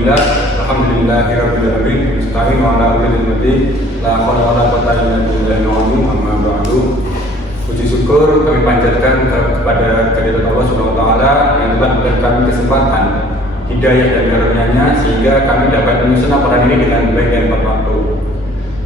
Bismillah, alhamdulillahirabbil alamin, mustaqim ala ulil mati, la haula wala quwwata illa billahi al-azim, amma ba'du. Puji syukur kami panjatkan kepada kehadirat Allah Subhanahu wa taala yang telah memberikan kami kesempatan hidayah dan karunia-Nya sehingga kami dapat menyusun laporan ini dengan baik dan tepat waktu.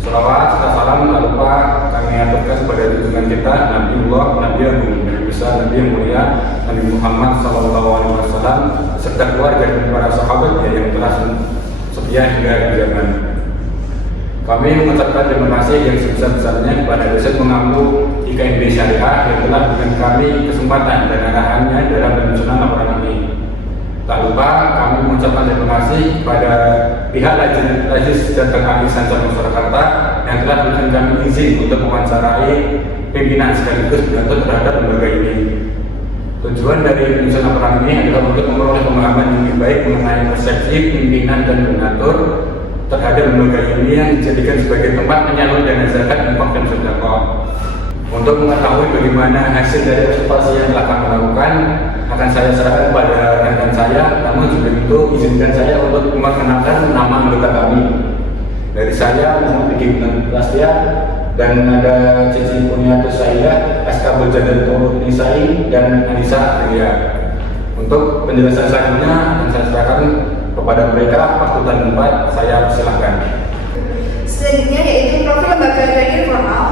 Salawat serta salam tak lupa kami aturkan kepada junjungan kita Nabiullah, Nabi Agung, Nabi besar, Nabi yang mulia, Nabi Muhammad SAW serta keluarga dan para sahabatnya yang telah setia hingga akhir zaman. Kami mengucapkan terima kasih yang sebesar-besarnya kepada dosen pengampu IKMB Syariah yang telah memberikan kami kesempatan dan arahannya dalam penyusunan laporan ini. Tak lupa kami mengucapkan terima kasih kepada pihak Majelis Datang Alisan Cabang Surakarta yang telah memberikan kami izin untuk mewawancarai pimpinan sekaligus pengatur terhadap lembaga ini. Tujuan dari penyusunan laporan ini adalah untuk memperoleh pemahaman yang lebih baik mengenai persepsi pimpinan dan pengatur terhadap lembaga ini yang dijadikan sebagai tempat menyalur dana zakat, infak dan sedekah. Untuk mengetahui bagaimana hasil dari observasi yang telah kami lakukan, akan saya serahkan kepada rekan saya. Namun sebelum itu, izinkan saya untuk memperkenalkan nama anggota kami. Dari saya, Muhammad Fikri Prastia, dan ada Cici Kurniatus Saidah, SK Bojadan Turut Nisai, dan Anissa Aprilia. Untuk penjelasan selanjutnya akan saya serahkan kepada mereka. Waktu dan tempat saya persilahkan. Selanjutnya yaitu profil lembaga dan informal.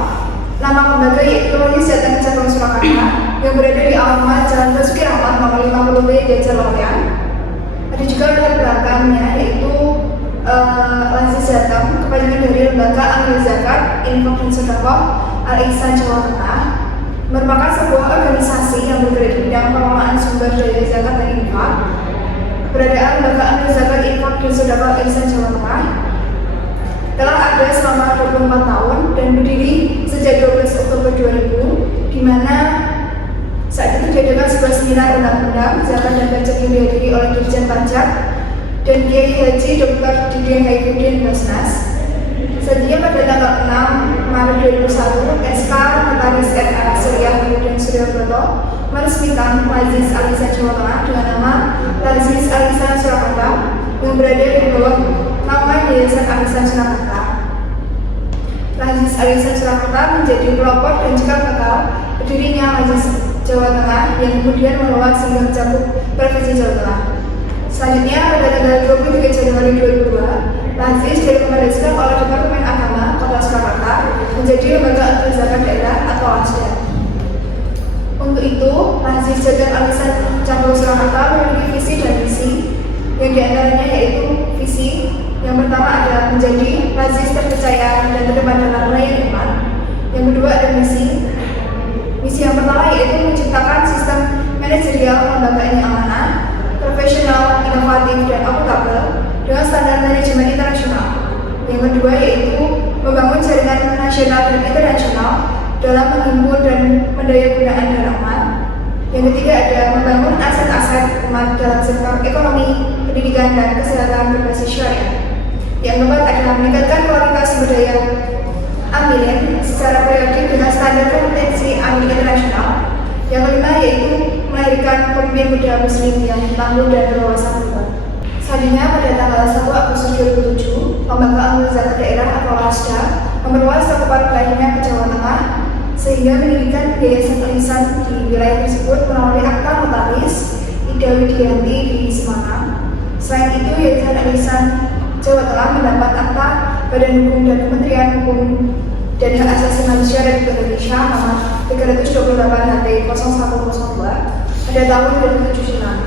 Nama lembaga yaitu Majelis Datang Cabang Surakarta yang berada di alamat Jalan Basuki Rahmat nomor 50B Jajar Loreang. Ada juga latar belakangnya yaitu Majelis Datang, kepanjangan dari Lembaga Amil Zakat, Infak dan Sedekah Al-Ihsan Jawa Tengah, merupakan sebuah organisasi yang bergerak di bidang pengelolaan sumber daya zakat dan infak. Keberadaan Lembaga Amil Zakat, Infak dan Sedekah Al-Ihsan Jawa Tengah telah ada selama 24 tahun dan berdiri sejak 12 Oktober 2000, di mana saat itu diadakan sebuah seminar undang-undang zakat dan pajak yang dihadiri oleh Dirjen Pajak dan Kiai Haji Dr. Didin Haifuddin Basnas. Selanjutnya pada tanggal 6 Maret 2001, SK Notaris RA Suriah dan Surya Broto meresmikan Majelis Alisan Jawa Tengah dengan nama Majelis Alisan Surakarta yang berada di bawah nama Yayasan Alisan Surakarta. Majelis Alisan Surakarta menjadi pelopor dan juga bakal berdirinya Majelis Jawa Tengah yang kemudian meluas hingga mencakup Provinsi Jawa Tengah. Selanjutnya pada tanggal 23 Januari 2002, Majelis direkomendasikan oleh Departemen Agama Kota Surakarta menjadi Lembaga Amil Zakat Daerah atau LASDA. Untuk itu, Majelis Datang Alisan Cabang Surakarta memiliki visi dan misi yang diantaranya yaitu visi yang pertama adalah menjadi majelis terpercaya dan terdepan dalam melayani umat. Yang kedua ada misi yang pertama yaitu menciptakan sistem manajerial lembaga yang amanah, profesional, inovatif, dan akuntabel dengan standar manajemen internasional. Yang kedua yaitu membangun jaringan nasional dan internasional dalam menghimpun dan mendayagunaan dana umat. Yang ketiga ada membangun aset-aset umat dalam sektor ekonomi, pendidikan, dan kesehatan berbasis syariah. Yang keempat adalah meningkatkan kualitas sumber daya amilin secara periodik dengan standar kompetensi amil internasional. Yang kelima yaitu melahirkan pemimpin muda muslim yang tangguh dan berwawasan luas. Selanjutnya pada tanggal 1 Agustus 2007, Lembaga Amil Zakat Daerah atau LASDA memperluas cakupan wilayahnya ke Jawa Tengah sehingga mendirikan Yayasan Alisan di wilayah tersebut melalui akta notaris Ida Widianti di Semarang. Selain itu, Yayasan Alisan Jawa Tengah mendapat akta Badan Hukum dan Kementerian Hukum dan Hak Asasi Manusia Republik Indonesia nomor 328 HT 0102 pada tahun 2007 silam,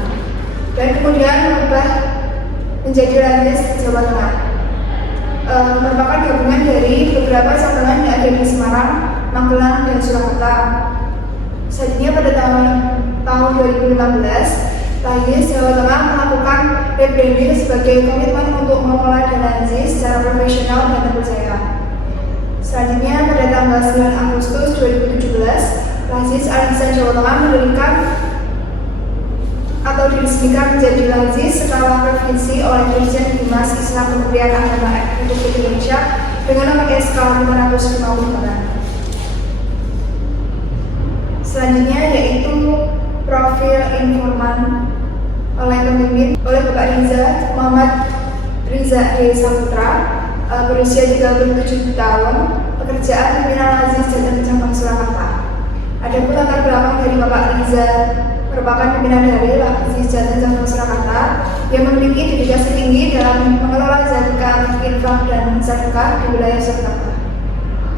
dan kemudian berubah menjadi Majelis Jawa Tengah. Merupakan gabungan dari beberapa cabang yang ada di Semarang, Magelang, dan Surakarta. Selanjutnya pada tahun 2015, Majelis Jawa Tengah melakukan rebranding sebagai komitmen untuk mengelola dana haji secara profesional dan terpercaya. Selanjutnya pada tanggal 9 Agustus 2017, Majelis Alisan Jawa Tengah mendirikan atau diresmikan menjadi Majelis skala provinsi oleh Dirjen Bimas Islam Kementerian Agama Republik Indonesia dengan nomor SK 554. Selanjutnya yaitu profil informan oleh pemimpin oleh Bapak Riza Muhammad Riza D. Saputra, berusia 37 tahun, pekerjaan pimpinan Aziz Jateng Cabang Surakarta. Adapun latar belakang dari Bapak Riza merupakan pimpinan dari Aziz Jateng Cabang Surakarta yang memiliki dedikasi tinggi dalam mengelola zakat, infak, dan sedekah di wilayah Surakarta.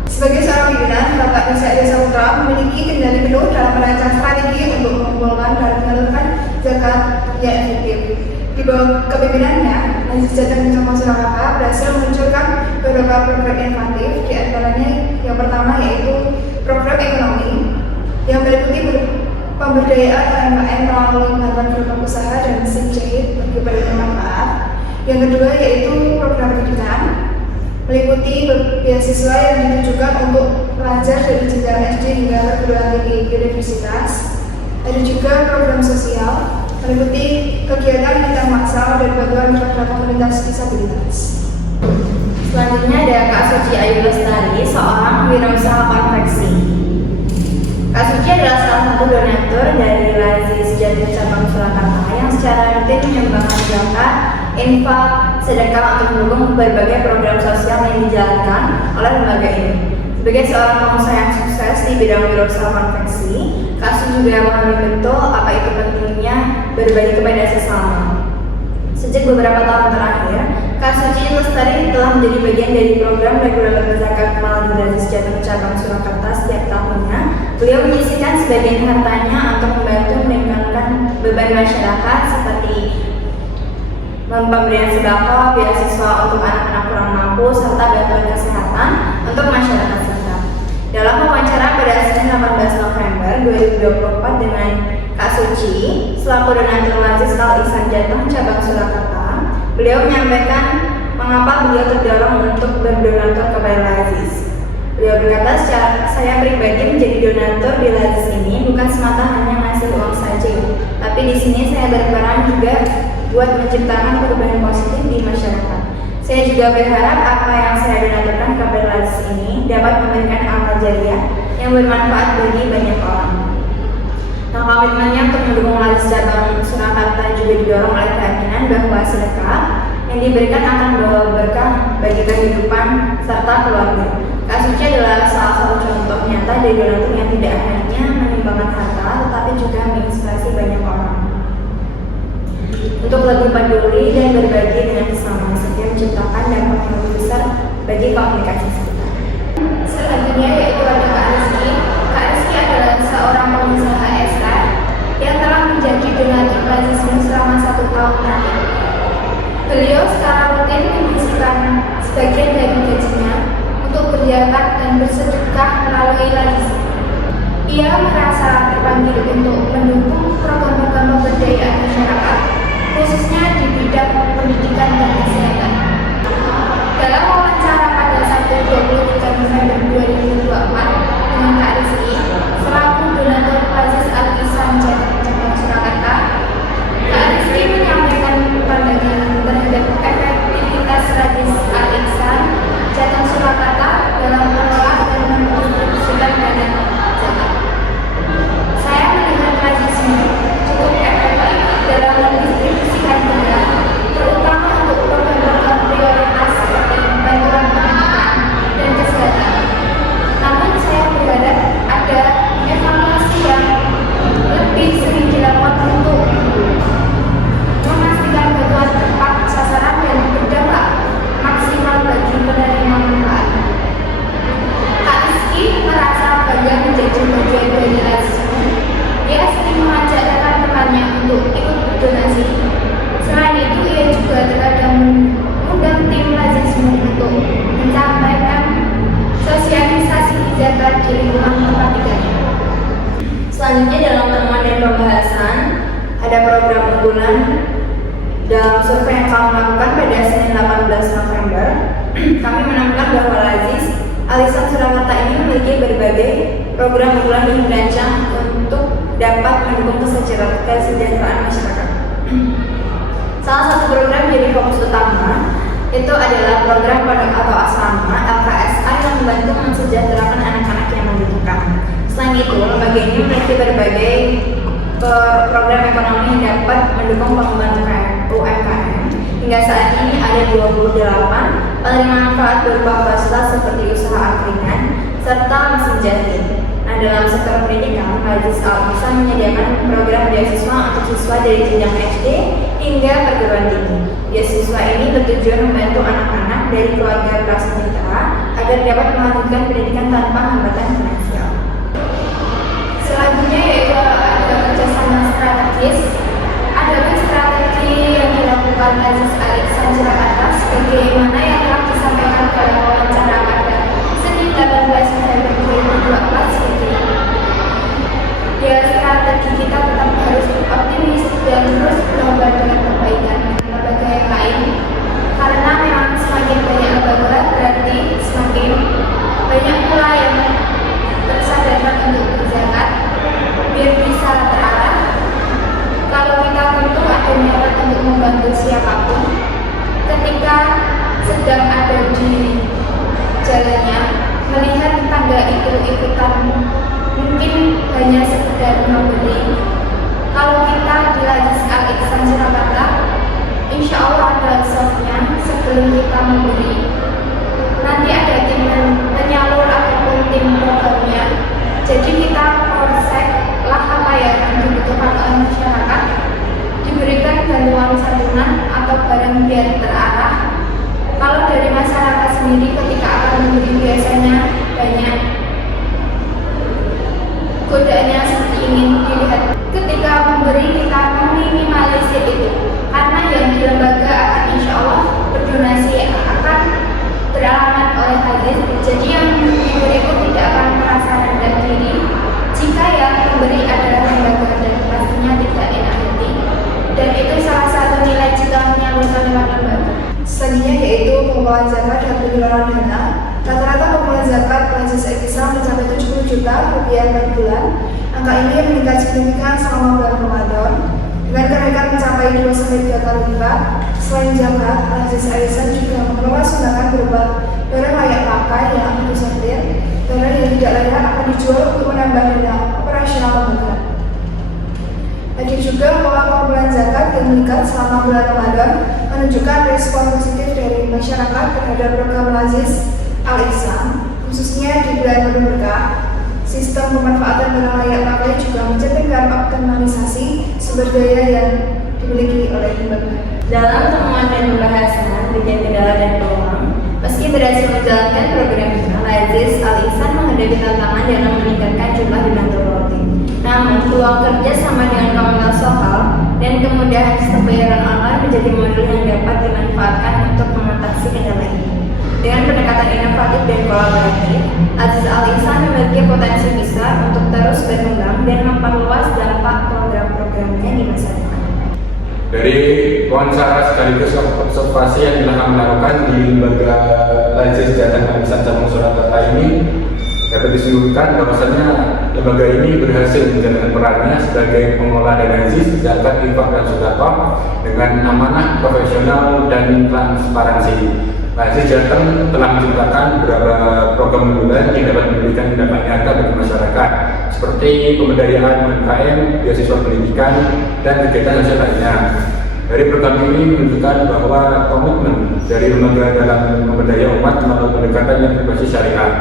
Sebagai seorang pimpinan, Bapak Riza D. Saputra memiliki kendali penuh dalam merancang strategi untuk mengumpulkan dan menyalurkan zakat yang efektif. Di bawah kepemimpinannya, Aziz Jateng Cabang Surakarta berhasil meluncurkan beberapa program inovatif, di antaranya yang pertama yaitu program ekonomi yang meliputi pemberdayaan UMKM melalui bantuan gerobak usaha dan mesin jahit bagi penerima manfaat. Yang kedua yaitu program pendidikan, meliputi beasiswa yang ditujukan untuk pelajar dari jenjang SD hingga perguruan tinggi universitas. Ada juga program sosial, meliputi kegiatan bidang massal dan bantuan kepada komunitas disabilitas. Selanjutnya ada Kak Suci Ayu Lestari, seorang wirausaha konveksi. Kak Suci adalah salah satu donatur dari Aziz Jateng Cabang Surakarta yang secara rutin menyumbangkan zakat, infak, sedekah untuk mendukung berbagai program sosial yang dijalankan oleh lembaga ini. Sebagai seorang pengusaha yang sukses di bidang wirausaha konveksi, Kak Suci juga memahami betul apa itu pentingnya berbagi kepada sesama. Sejak beberapa tahun terakhir, Kak Suci Lestari telah menjadi bagian dari program regulator zakat melalui Aziz Jateng Cabang Surakarta setiap tahunnya. Beliau menyisihkan sebagian hartanya untuk membantu meringankan beban masyarakat seperti pemberian sembako, beasiswa untuk anak-anak kurang mampu, serta bantuan kesehatan untuk masyarakat sekitar. Dalam wawancara pada Senin 18 November 2024 dengan Kak Suci, selaku donatur Aziz Al Ihsan Jateng Cabang Surakarta, beliau menyampaikan mengapa beliau terdorong untuk berdonatur kepada Aziz. Beliau berkata, saya pribadi menjadi donatur di Aziz ini bukan semata hanya ngasih uang saja, tapi di sini saya berperan juga buat menciptakan perubahan positif di masyarakat. Saya juga berharap apa yang saya donaturkan kepada Aziz ini dapat memberikan amal jariah yang bermanfaat bagi banyak orang. Nah, komitmennya untuk mendukung Aziz Cabang Surakarta juga didorong oleh keyakinan bahwa sedekah yang diberikan akan membawa berkah bagi kehidupan serta keluarga. Kak Suci adalah salah satu contoh nyata dari donatur yang tidak hanya menyumbangkan harta, tetapi juga menginspirasi banyak orang untuk lebih peduli dan berbagi dengan sesama, serta menciptakan dampak yang lebih besar bagi komunikasi sekitar. Selanjutnya yaitu ada Kak Rizky. Kak Rizky adalah seorang pengusaha SR yang telah menjadi donatur Aziz selama 1 tahun terakhir. Beliau secara rutin menyisihkan sebagian dari gajinya untuk berzakat dan bersedekah melalui Aziz. Ia merasa terpanggil untuk mendukung program-program pemberdayaan masyarakat, khususnya di bidang pendidikan dan kesehatan. Dalam wawancara pada Sabtu 23 November 2024 dengan Kak Rizky, selaku donatur Aziz Al Ihsan Jateng Cabang Surakarta, Kak Rizky menyampaikan pandangan terhadap efektivitas Aziz Al Ihsan Jateng Surakarta dalam mengelola dan mendistribusikan dana zakat. Saya melihat Aziz ini cukup efektif dalam mendistribusikan dana, terutama untuk program-program prioritas seperti bantuan pendidikan dan kesehatan. Namun saya berharap ada evaluasi yang lebih sering dilakukan untuk memastikan bantuan tepat sasaran dan berdampak maksimal bagi penerima manfaat. Kak Rizky merasa bangga menjadi bagian dari Aziz. Ia sering mengajak rekan-rekannya untuk ikut berdonasi. Selain itu, ia juga terkadang mengundang tim Aziz untuk menyampaikan sosialisasi zakat di lingkungan tempat tinggalnya. Selanjutnya dalam temuan dan pembahasan ada program unggulan dalam survei yang kami lakukan pada Senin 18 November. Kami menemukan bahwa Aziz Al Ihsan Surakarta ini memiliki berbagai program unggulan yang dirancang untuk dapat mendukung kesejahteraan masyarakat. Salah satu program jadi fokus utama itu adalah program pondok atau asrama LKSA yang membantu mensejahterakan anak-anak yang membutuhkan. Selain itu, lembaga ini memiliki berbagai program ekonomi yang dapat mendukung pengembangan UMKM Hingga saat ini ada 28 penerima manfaat berupa fasilitas seperti usaha angkringan serta mesin jahit. Nah, dalam sektor pendidikan, Majlis Al-Ihsan menyediakan program beasiswa untuk siswa dari jenjang SD hingga perguruan tinggi. Beasiswa ini bertujuan membantu anak-anak dari keluarga prasejahtera agar dapat melanjutkan pendidikan tanpa hambatan finansial. Selanjutnya yaitu ada kerjasama strategis. Adapun strategi yang dilakukan Majlis Al-Ihsan Surakarta sebagaimana yang telah disampaikan dalam wawancara pada Senin 18 November 2024 ya, strategi kita tetap harus optimis dan terus berlomba dengan perbaikan lembaga yang lain, karena memang semakin banyak lembaga berarti semakin banyak pula yang tersadarkan untuk berzakat biar bisa terarah. Kalau kita tentu ada niat untuk membantu siapapun ketika sedang ada di jalannya, melihat tetangga itu ikutan mungkin hanya sekedar memberi. Kalau kita di Majlis Al-Ihsan Surakarta, insya Allah ada softnya sebelum kita memberi. Nanti ada tim penyalur ataupun tim programnya. Jadi kita polsek lah apa yang dibutuhkan oleh masyarakat, diberikan bantuan santunan atau barang biar terarah. Kalau dari masyarakat sendiri ketika akan memberi biasanya banyak godaannya seperti ingin dilihat. Ketika memberi kita meminimalisir itu, karena yang di lembaga akan insya Allah berdonasi akan beralamat oleh hadis. Jadi yang diberi pun tidak akan merasa rendah diri jika yang memberi adalah lembaga dan pastinya tidak enak hati. Dan itu salah satu nilai jika menyalurkan lewat lembaga. Selanjutnya yaitu pengumpulan zakat dan penyaluran dana. Rata-rata pengumpulan zakat Majlis Al-Ihsan mencapai 70 juta rupiah per bulan. Angka ini meningkat signifikan selama bulan Ramadan dengan kenaikan mencapai 2-3 kali lipat. Selain zakat, Majlis Al-Ihsan juga mengelola sumbangan berupa barang layak pakai yang akan disortir, barang yang tidak layak akan dijual untuk menambah dana operasional lembaga. Hadir juga pola pengumpulan zakat yang meningkat selama bulan Ramadan menunjukkan respon positif dari masyarakat terhadap program Majlis Al-Ihsan, khususnya di bulan penuh berkah. Sistem pemanfaatan barang layak pakai juga mencerminkan optimalisasi sumber daya yang dimiliki oleh lembaga. Dalam temuan dan pembahasan dengan kendala dan peluang, meski berhasil menjalankan program ini, Majlis Al-Ihsan menghadapi tantangan dalam meningkatkan jumlah donatur rutin. Namun, peluang kerja sama dengan komunitas lokal dan kemudahan sistem pembayaran online menjadi model yang dapat dimanfaatkan untuk mengatasi kendala ini. Dengan pendekatan inovatif dan kolaboratif, Majlis Al-Ihsan memiliki potensi besar untuk terus berkembang dan memperluas dampak program-programnya di masa depan. Dari wawancara sekaligus observasi yang telah kami lakukan di lembaga Majlis Jatan Al-Ihsan Cabang Surakarta ini, dapat disimpulkan bahwasanya lembaga ini berhasil menjalankan perannya sebagai pengelola dana haji, zakat, infak, dan sedekah dengan amanah, profesional, dan transparansi. Majlis Jateng telah menciptakan beberapa program unggulan yang dapat memberikan dampak nyata bagi masyarakat, seperti pemberdayaan UMKM, beasiswa pendidikan, dan kegiatan sosial lainnya. Dari program ini menunjukkan bahwa komitmen dari lembaga dalam pemberdayaan umat melalui pendekatan yang berbasis syariat.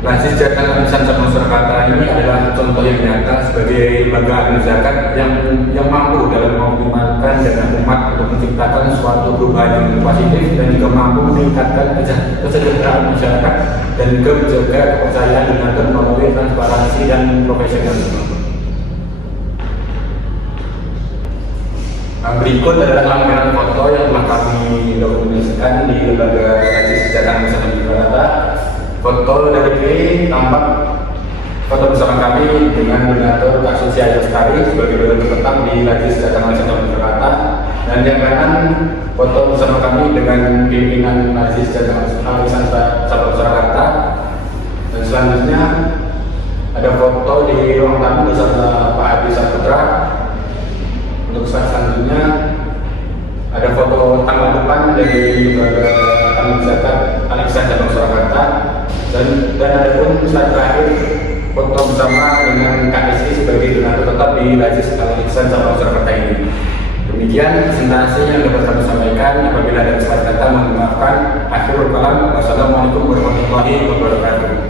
Majlis Jateng Al-Ihsan Cabang Surakarta ini adalah contoh yang nyata sebagai lembaga ahli zakat yang mampu dalam mengoptimalkan dana umat untuk menciptakan suatu perubahan yang positif dan juga mampu meningkatkan kesejahteraan masyarakat dan juga menjaga kepercayaan donatur melalui transparansi dan profesionalisme. Berikut adalah lampiran foto yang telah kami dokumentasikan di lembaga Majlis Jateng Al-Ihsan Cabang Surakarta. Foto dari kiri tampak foto bersama kami dengan donatur Kak Suci Ayu Lestari sebagai donatur tetap di Majlis Jateng Al-Ihsan Cabang Surakarta, dan yang kanan foto bersama kami dengan pimpinan Majlis Jateng Al-Ihsan Cabang Surakarta. Dan selanjutnya ada foto di ruang tamu bersama Pak Adi Saputra. Untuk selanjutnya ada foto tanggal depan dari Majlis Jateng Al-Ihsan Cabang Surakarta. Dan ada pun slide terakhir foto bersama dengan KSI sebagai donatur tetap di Majlis Al-Ihsan Cabang Surakarta ini. Demikian presentasi yang dapat kami sampaikan. sampaikan. Apabila ada kesalahan kata, mohon dimaafkan. Akhirul kalam. Wassalamualaikum warahmatullahi wabarakatuh.